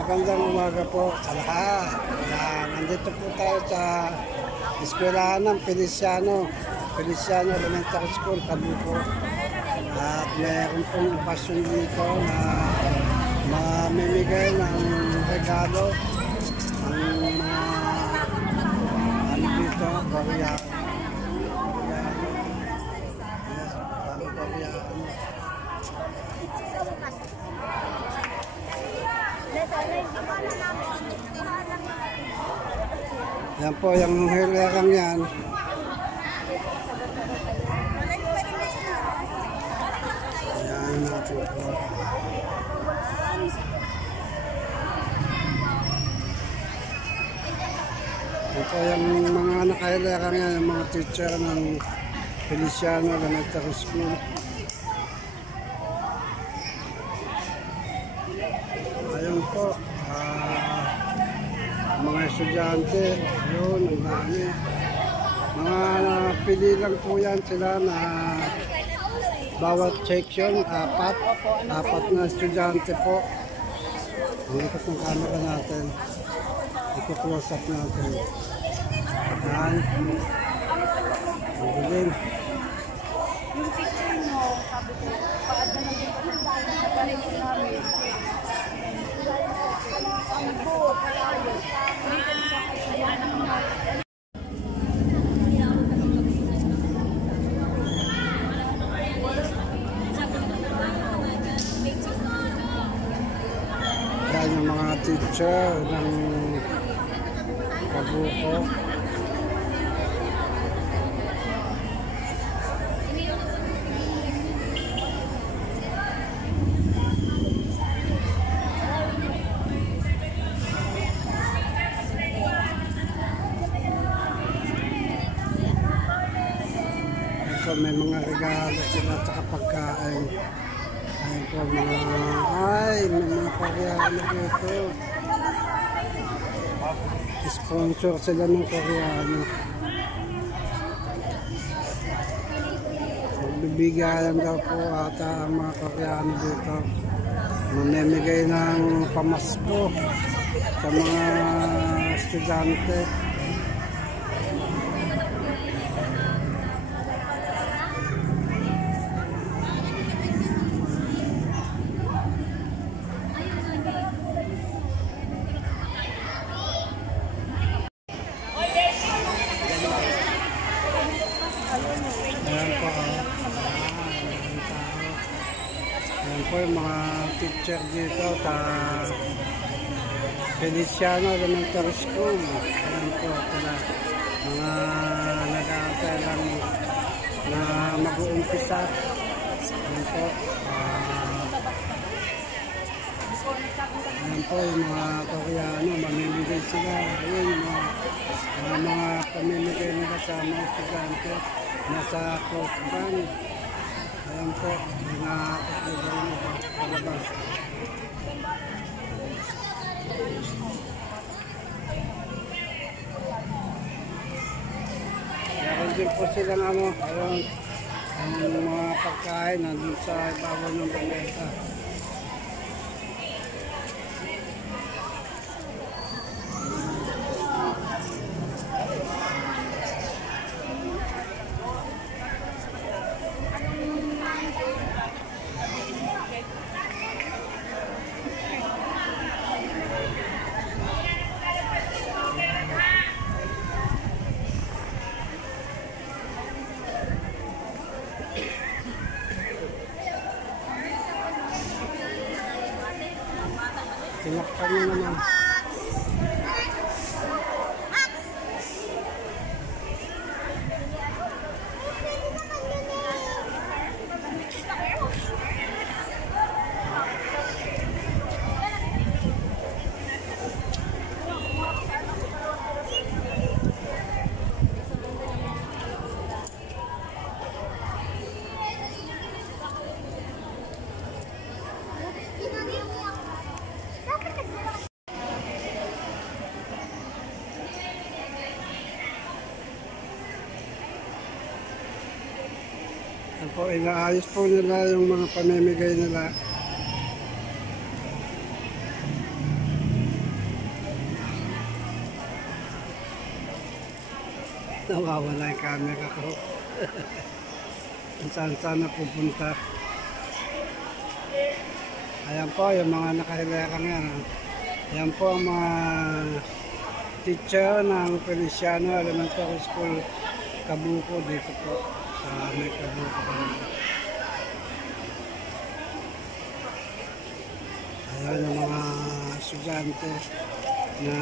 Magandang umaga po sa lahat. Nandito po tayo sa eskwelahan ng Feliciano Elementary School, Kabuko. At mayroon pong pasyon dito na mamimigay ng regalo ng mga ano dito, Koreano. Yan po, yung hilerang yan. Ayan natin po. Yan po yung mga nakahilerang yan, yung mga teacher ng Feliciano Elementary School. Ayun po, mga estudyante, yun, ang dami. Mga pili lang po yan sila na bawat section, apat na estudyante po. Ang ikot ng camera natin, i-close up natin. Yan. Ang dilim. Yung picture mo, sabi ko, paad na lang yung pagkakala sa paligid namin. Ang buo, palayo. Yan yung mga teacher ng Kabuko. May mga regalo sila at saka pagkain. Ayun po mga, may mga Koreano dito. Sponsor sila ng Koreano. Magbibigayan daw po ata ang mga Koreano dito. Mamimigay ng pamasko sa mga estudyante. Ayan po yung mga teacher dito sa Feliciano Elementary School. Ayan po sila, mga nag-aantay lang na mag-uumpisa. Ayan po. Ayan po yung mga Koreano, mamimigay sila. Ayan yung mga pamimigay nila sa mga estudyante nasa close band. Ayan po, nakakapagay nila palabas. Meron din po silang ayun, ang mga pagkain nandun sa ibabaw ng baneta. Tinakpan nyo naman. Yan po, inaayos po nila yung mga pamimigay nila. Nawawala yung camera ko. Kung saan na pupunta. Ayan po yung mga nakahilerang yan. Ayan po ang mga teacher ng Feliciano Elementary School Kabuko dito po sa may Kabuko. Ayan yung mga estudyante na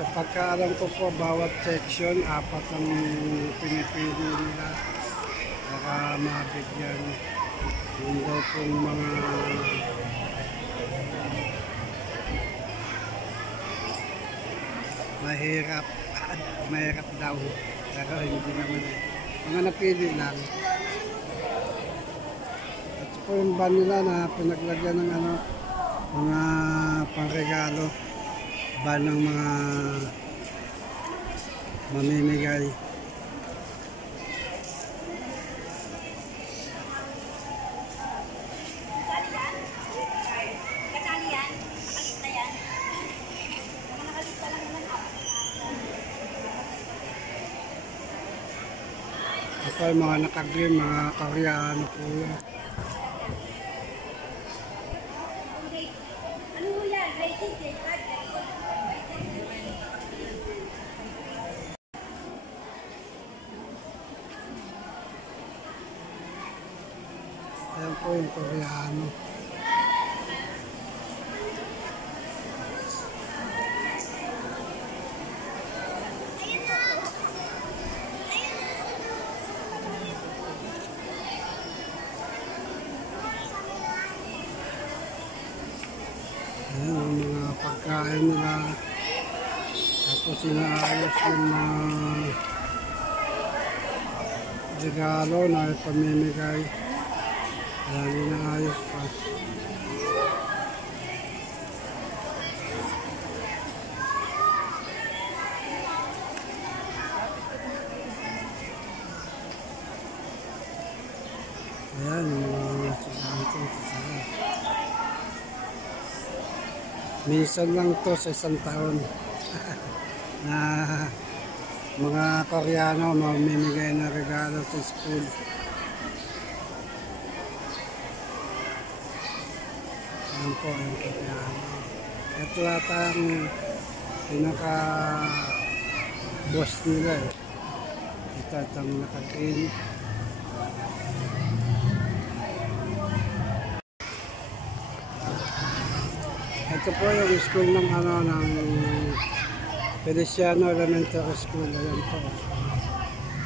sa pagkaalam ko po bawat section 4 ang pinipili nila para mabigyan yun daw pong mga mahirap daw pero hindi naman mga napili lang. At po yung van nila na pinaglagyan ng mga pangregalo, van ng mga mamimigay. Ito ay mga nakagrim, mga Koreano po yan. Ayan po yung Koreano. Ayan ang mga pagkain nila. Tapos inaayos yung mga regalo na pamimigay. Ayan, inaayos pa. Ayan yung mga estudyante. Minsan lang to sa isang taon na mga Koreano mamimigay na regalo sa school. Ayan po yung Koreano. Ito ata ang pinaka-boss nila eh. Ito ang naka-green. Ito po yung school ng ng Feliciano Elementary School. Ayan po.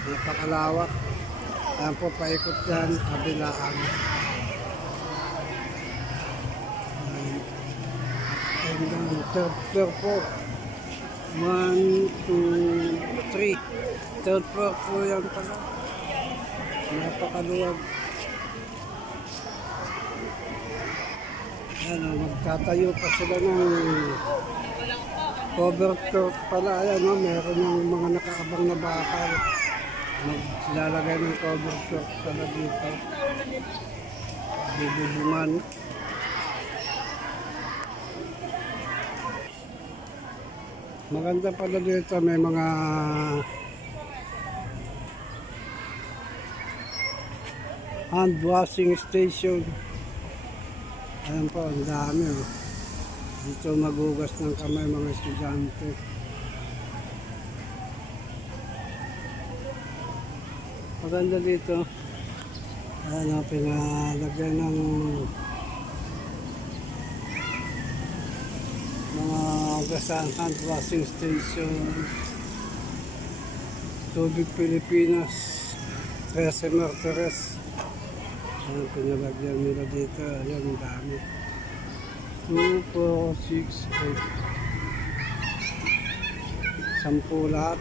Napakalawak. Ayan po, paikot dyan, kabilaan. And third floor po. 1, 2, 3. Third floor po yan pala. Napakaluwag. Ayan, magtatayo pa sila ng cover court pala. Ayan, meron yung mga nakaabang na bakal. Maglalagay ng cover court pala dito. Bububungan. Maganda pala dito, may mga hand washing station. Ayan po, ang dami. Dito magugas ng kamay mga estudyante. Maganda dito. Ayan, pinalagyan ng mga gasang hand washing station. Tubig Pilipinas, 13 Martires. Ayan, pinalagyan nila dito. Ayan, ang dami. 2, 4, 6, 8. 10 lahat.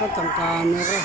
Dapat ang camera.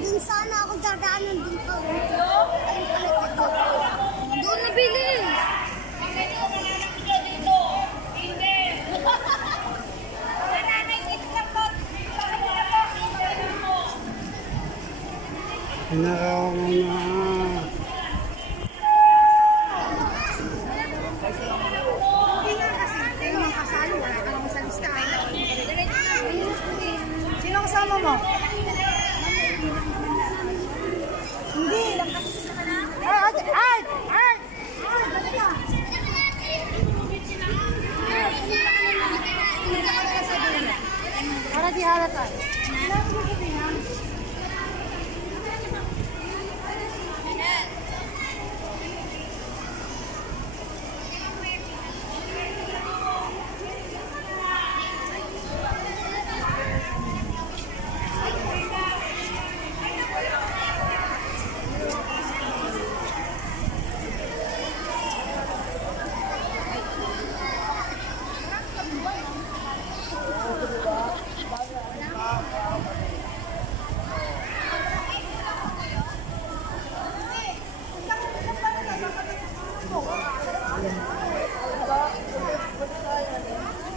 Dun sana ako dadaanan dito. Doon na bilis. Pinakaw mo na. Hindi nga kasi, kayo mga kasalo, wala ka naman sa listahan. Sino kasama mo? Hindi. Ay! Para di halata.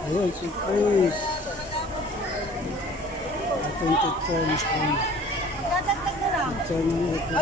Ayun, si Chris. Atong teacher ni Chris. Dadagdag na lang. Teacher ng ito.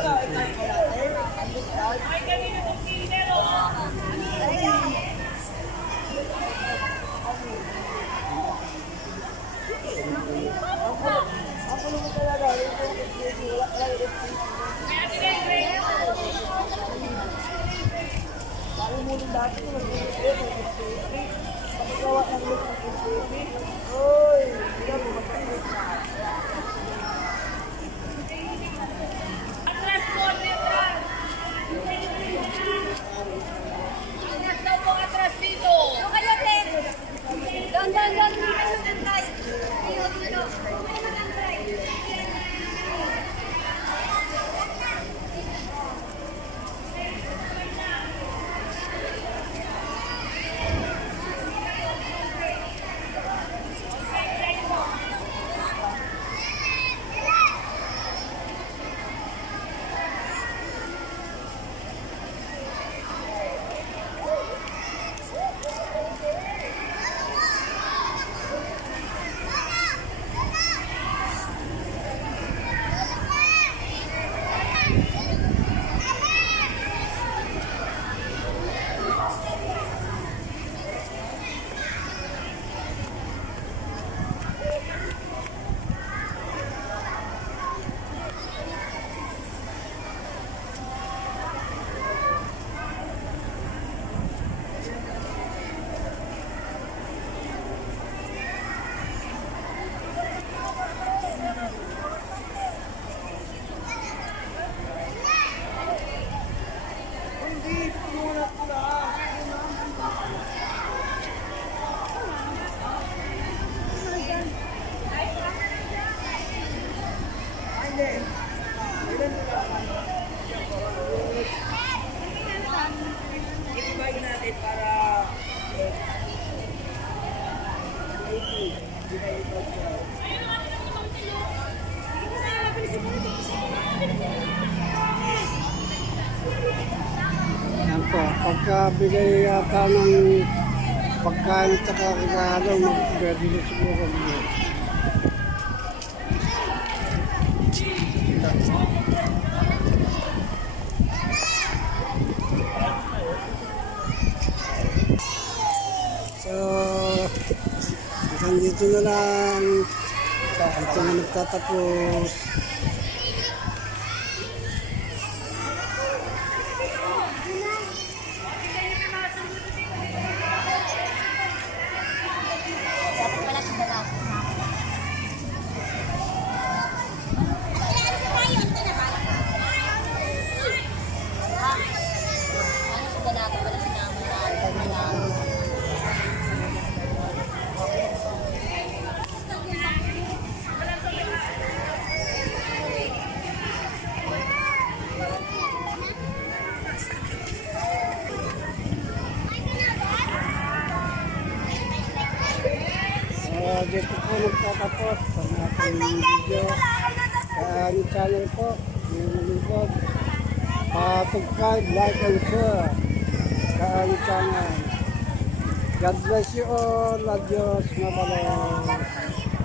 Yan po, pagkabigay yata ng pagkain at saka regalo, mag-pwede na siguro niyo. So, hanggang dito na lang. Ito na nagtatapos. Dito po nagtatapos sa ating video. Sa aming channel po, nililingkod. Subscribe, like, and share sa aming channel. God bless you all. Adios, mabalos.